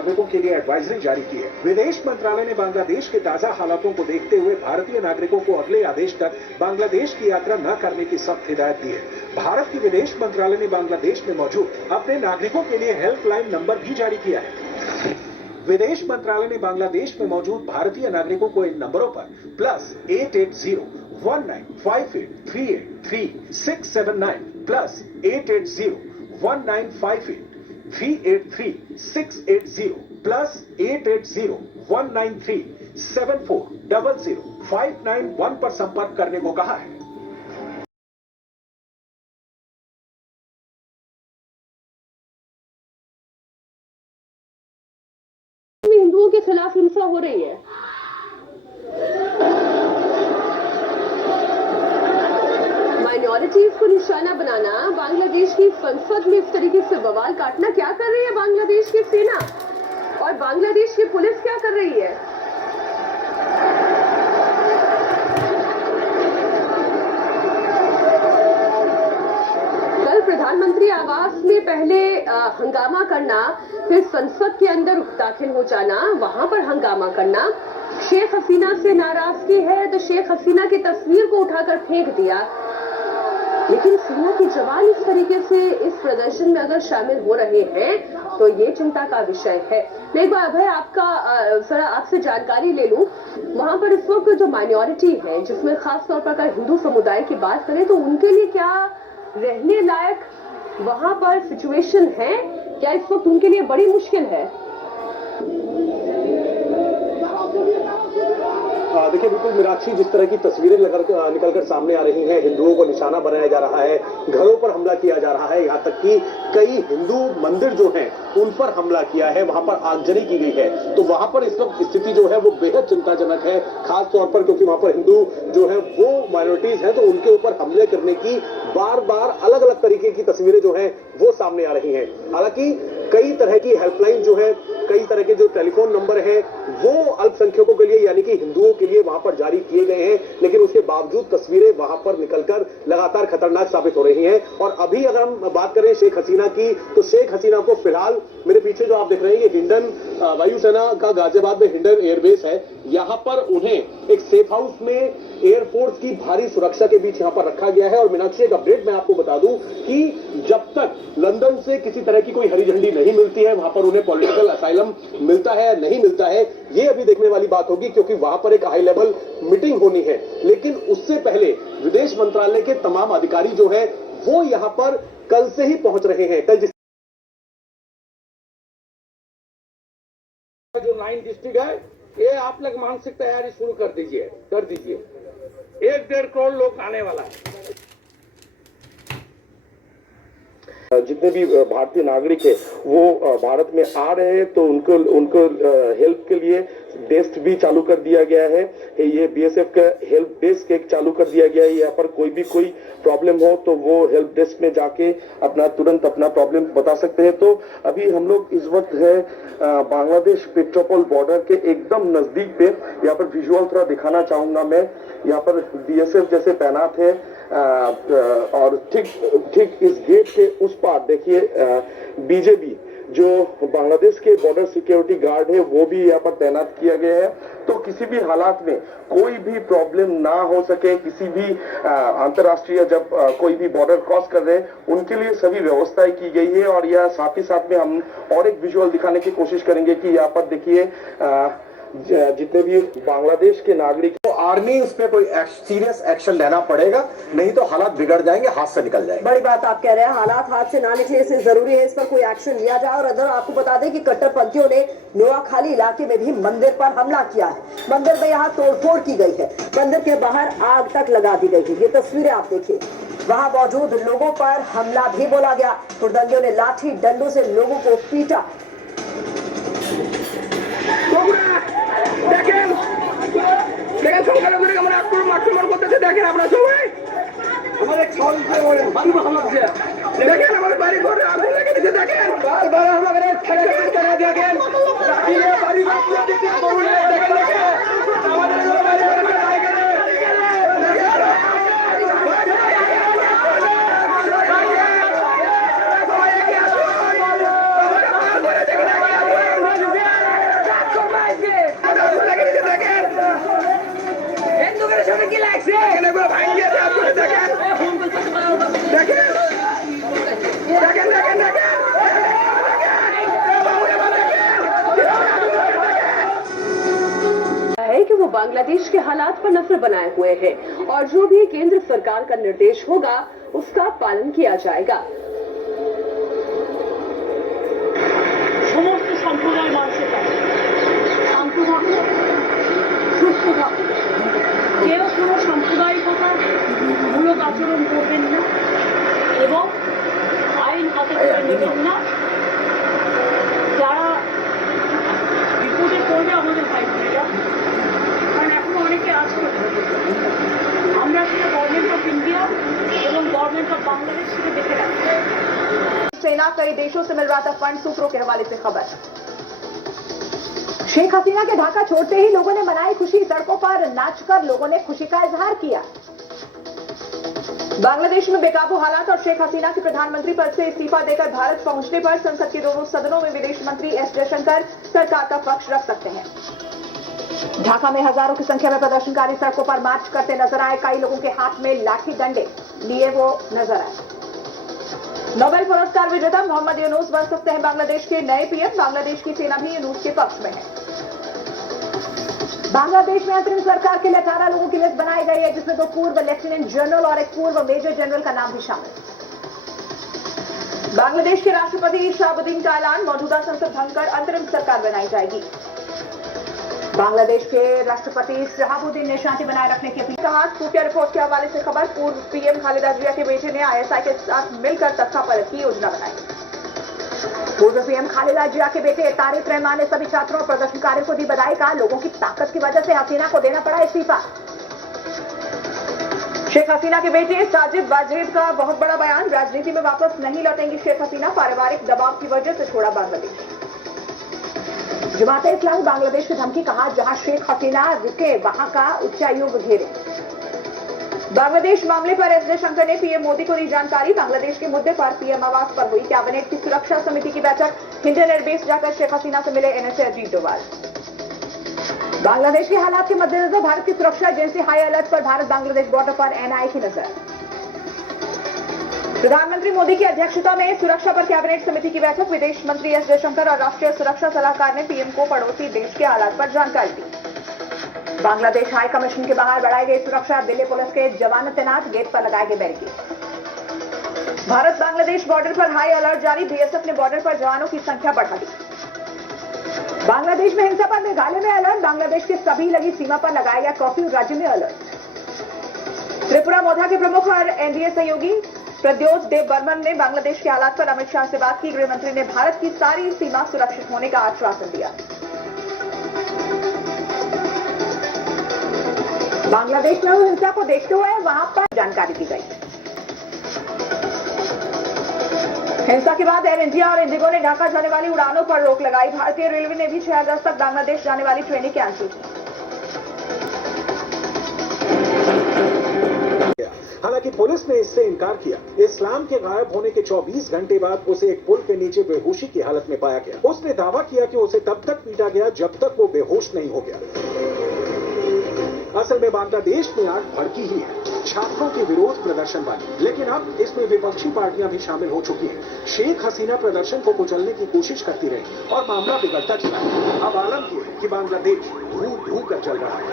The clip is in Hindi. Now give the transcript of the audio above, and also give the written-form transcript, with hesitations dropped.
नागरिकों के लिए एडवाइजरी जारी की है। विदेश मंत्रालय ने बांग्लादेश के ताजा हालातों को देखते हुए भारतीय नागरिकों को अगले आदेश तक बांग्लादेश की यात्रा न करने की सख्त हिदायत दी है। भारत के विदेश मंत्रालय ने बांग्लादेश में मौजूद अपने नागरिकों के लिए हेल्पलाइन नंबर भी जारी किया है। विदेश मंत्रालय ने बांग्लादेश में मौजूद भारतीय नागरिकों को इन नंबरों पर +880-1958383679 +880-1958383680 +880-193-7400-591 पर संपर्क करने को कहा है। हिंदुओं के खिलाफ हिंसा हो रही है। माइनॉरिटीज को निशाना बनाना, बांग्लादेश की संसद में इस तरीके से बवाल काटना, क्या कर रही है बांग्लादेश की सेना और बांग्लादेश की पुलिस क्या कर रही है? कल प्रधानमंत्री आवास में पहले हंगामा करना, फिर संसद के अंदर दाखिल हो जाना, वहां पर हंगामा करना। शेख हसीना से नाराजगी है तो शेख हसीना की तस्वीर को उठाकर फेंक दिया। लेकिन सेना के जवान इस तरीके से इस प्रदर्शन में अगर शामिल हो रहे हैं तो ये चिंता का विषय है। मैं एक बार अभय जरा आपसे जानकारी ले लूं, वहां पर इस वक्त जो माइनॉरिटी है, जिसमें खास तौर पर अगर हिंदू समुदाय की बात करें तो उनके लिए क्या रहने लायक वहां पर सिचुएशन है? क्या इस वक्त उनके लिए बड़ी मुश्किल है? देखिए बिल्कुल मीनाक्षी, जिस तरह की तस्वीरें निकलकर सामने आ रही हैं, हिंदुओं को निशाना बनाया जा रहा है, घरों पर हमला किया जा रहा है, यहाँ तक कि कई हिंदू मंदिर जो हैं उन पर हमला किया है, वहां पर आगजनी की गई है। तो वहां पर इस वक्त स्थिति जो है वो बेहद चिंताजनक है, खास तौर पर क्योंकि वहां पर हिंदू जो है वो माइनॉरिटीज हैं, तो उनके ऊपर हमले करने की बार बार अलग अलग तरीके की तस्वीरें जो है वो सामने आ रही हैं। हालांकि कई तरह की हेल्पलाइन जो है, कई तरह के जो टेलीफोन नंबर है वो अल्पसंख्यकों के लिए यानी कि हिंदुओं के लिए वहां पर जारी किए गए हैं, लेकिन उसके बावजूद तस्वीरें वहां पर निकलकर लगातार खतरनाक साबित हो रही हैं। और अभी अगर हम बात करें शेख हसीना की, तो शेख हसीना को फिलहाल मेरे पीछे जो आप देख रहे हैं ये हिंडन वायुसेना का गाजियाबाद में हिंडन एयरबेस है, यहां पर उन्हें एक सेफ हाउस में एयरफोर्स की भारी सुरक्षा के बीच यहां पर रखा गया है। और मीनाक्षी, एक अपडेट मैं आपको बता दूं कि जब तक लंदन से किसी तरह की कोई हरी झंडी नहीं मिलती है, वहां पर उन्हें पॉलिटिकल असाइलम मिलता है या नहीं मिलता है, ये अभी देखने वाली बात होगी, क्योंकि वहां पर एक हाई लेवल मीटिंग होनी है। लेकिन उससे पहले विदेश मंत्रालय के तमाम अधिकारी जो है वो यहां पर कल से ही पहुंच रहे हैं। कल जो 9 डिस्ट्रिक्ट है, ये आप लोग मानसिक तैयारी शुरू कर दीजिए। 1-1.5 करोड़ लोग आने वाला है। जितने भी भारतीय नागरिक है वो भारत में आ रहे हैं, तो उनको हेल्प के लिए डेस्क भी चालू कर दिया गया है। ये बीएसएफ का हेल्प डेस्क एक चालू कर दिया गया है। यहाँ पर कोई भी कोई प्रॉब्लम हो तो वो हेल्प डेस्क में जाके तुरंत अपना प्रॉब्लम बता सकते हैं। तो अभी हम लोग इस वक्त है बांग्लादेश पेट्रोपोल बॉर्डर के एकदम नजदीक पे। यहाँ पर विजुअल थोड़ा दिखाना चाहूंगा मैं। यहाँ पर बीएसएफ जैसे तैनात है और ठीक इस गेट के उस पार देखिए बीजेपी जो बांग्लादेश के बॉर्डर सिक्योरिटी गार्ड है वो भी यहाँ पर तैनात किया गया है। तो किसी भी हालात में कोई भी प्रॉब्लम ना हो सके, किसी भी अंतर्राष्ट्रीय जब कोई भी बॉर्डर क्रॉस कर रहे हैं उनके लिए सभी व्यवस्थाएं की गई है। और यह साथ ही साथ में हम और एक विजुअल दिखाने की कोशिश करेंगे कि यहाँ पर देखिए जितने भी बांग्लादेश के नागरिक, तो आर्मी उस पर कोई सीरियस एक्शन लेना पड़ेगा, नहीं तो हालात बिगड़ जाएंगे, हाथ से निकल जाएंगे। बड़ी बात आप कह रहे हैं, हालात हाथ से ना निकले इसलिए जरूरी है इस पर कोई एक्शन लिया जाए। और अगर आपको बता दें कि कट्टरपंथियों ने नोआखाली इलाके में भी मंदिर पर हमला किया है। मंदिर में यहाँ तोड़फोड़ की गई है, मंदिर के बाहर आग तक लगा दी गई है। ये तस्वीरें आप देखिए, वहां मौजूद लोगों पर हमला भी बोला गया। हुड़दंगियों ने लाठी डंडों से लोगों को पीटा। দেখেন সংখ্যালঘুদের কেমন আক্রমণ করতেছে, দেখেন আপনারা সবাই। দেখেন আমাদের বাড়ি ঘরে আগুন লেগে দিচ্ছে, দেখেন বারবার আমাদের দেখেন বাড়ি দেখেন बांग्लादेश के हालात पर नजर बनाए हुए हैं और जो भी केंद्र सरकार का निर्देश होगा उसका पालन किया जाएगा। সমস্ত সম্প্রদায়ের মানুষের কাছে শান্ত থাকুন, সুস্থ থাকুন, কেউ কোনো সাম্প্রদায়িকতার মূলক আচরণ করবেন না এবং আইন হাতে তুলে নেবেন না। যারা বিপদে পড়বে আমাদের ভাই বোনেরা, কারণ এখনো অনেকে আছে, আমরা সেটা গভর্নমেন্ট অফ ইন্ডিয়া এবং গভর্নমেंट ऑफ बांग्लादेश से देखे रखते हैं। सेना कई देशों से मिल रहा था फंड, सूत्रों के हवाले से खबर। शेख हसीना के ढाका छोड़ते ही लोगों ने मनाई खुशी, सड़कों पर नाचकर लोगों ने खुशी का इजहार किया। बांग्लादेश में बेकाबू हालात और शेख हसीना के प्रधानमंत्री पद से इस्तीफा देकर भारत पहुंचने पर संसद के दोनों सदनों में विदेश मंत्री एस जयशंकर सरकार का पक्ष रख सकते हैं। ढाका में हजारों की संख्या में प्रदर्शनकारी सड़कों पर मार्च करते नजर आए। कई लोगों के हाथ में लाठी डंडे लिए वो नजर आए। नोबेल पुरस्कार विजेता मोहम्मद यूनुस बन सकते हैं बांग्लादेश के नए पीएम। बांग्लादेश की सेना भी यूनुस के पक्ष में है। बांग्लादेश में अंतरिम सरकार के लिए 18 लोगों की लिस्ट बनाई गई है, जिसमें 2 पूर्व लेफ्टिनेंट जनरल और 1 पूर्व मेजर जनरल का नाम भी शामिल। बांग्लादेश के राष्ट्रपति शहाबुद्दीन का ऐलान, मौजूदा संसद भंग कर अंतरिम सरकार बनाई जाएगी। बांग्लादेश के राष्ट्रपति शहाबुद्दीन ने शांति बनाए रखने की अपील कहा। खुफिया रिपोर्ट के हवाले से खबर, पूर्व पीएम खालिदा जिया के बेटे ने आईएसआई के साथ मिलकर तख्ता पर की योजना बनाई। पूर्व पीएम खालिदा जिया के बेटे तारिक रहमान ने सभी छात्रों और प्रदर्शनकारियों को दी बधाई। कहा, लोगों की ताकत की वजह से हसीना को देना पड़ा इस्तीफा। शेख हसीना के बेटे साजिद वाजिद का बहुत बड़ा बयान, राजनीति में वापस नहीं लौटेंगी शेख हसीना, पारिवारिक दबाव की वजह से छोड़ा बांग्लादेश। जमाते इस्लामी बांग्लादेश की धमकी, कहा जहां शेख हसीना रुके वहां का उच्चायोग घेरे। बांग्लादेश मामले पर एस जयशंकर ने पीएम मोदी को दी जानकारी। बांग्लादेश के मुद्दे पर पीएम आवास पर हुई कैबिनेट की सुरक्षा समिति की बैठक। हिंडन एयरबेस जाकर शेख हसीना से मिले एनएसए अजीत डोभाल। बांग्लादेश के हालात के मद्देनजर भारत की सुरक्षा एजेंसी हाई अलर्ट पर। भारत बांग्लादेश बॉर्डर पर एनआईए की नजर। प्रधानमंत्री मोदी की अध्यक्षता में सुरक्षा पर कैबिनेट समिति की बैठक। विदेश मंत्री एस जयशंकर और राष्ट्रीय सुरक्षा सलाहकार ने पीएम को पड़ोसी देश के हालात पर जानकारी दी। बांग्लादेश हाई कमीशन के बाहर बढ़ाई गई सुरक्षा, दिल्ली पुलिस के जवान तैनात, गेट पर लगाए गए बैरिकेड। भारत बांग्लादेश बॉर्डर पर हाई अलर्ट जारी, बीएसएफ ने बॉर्डर पर जवानों की संख्या बढ़ा दी। बांग्लादेश में हिंसा पर मेघालय में अलर्ट, बांग्लादेश के सभी लगी सीमा पर लगाया गया कर्फ्यू, राज्य में अलर्ट। त्रिपुरा मोधा के प्रमुख और एनडीए सहयोगी प्रद्योत देव बर्मन ने बांग्लादेश के हालात पर अमित शाह से बात की। गृहमंत्री ने भारत की सारी सीमा सुरक्षित होने का आश्वासन दिया। बांग्लादेश में हुई हिंसा को देखते हुए वहां पर जानकारी दी गई। हिंसा के बाद एयर इंडिया और इंडिगो ने ढाका जाने वाली उड़ानों पर रोक लगाई। भारतीय रेलवे ने भी 6 अगस्त तक बांग्लादेश जाने वाली ट्रेनें कैंसिल की। हालांकि पुलिस ने इससे इनकार किया। इस्लाम के गायब होने के 24 घंटे बाद उसे एक पुल के नीचे बेहोशी की हालत में पाया गया। उसने दावा किया कि उसे तब तक पीटा गया जब तक वो बेहोश नहीं हो गया। असल में बांग्लादेश में आग भड़की ही है। छात्रों के विरोध प्रदर्शन वाली, लेकिन अब इसमें विपक्षी पार्टियां भी शामिल हो चुकी हैं। शेख हसीना प्रदर्शन को कुचलने की कोशिश करती रही और मामला बिगड़ता चला। अब आलम यह है कि बांग्लादेश धू धू कर चल रहा है।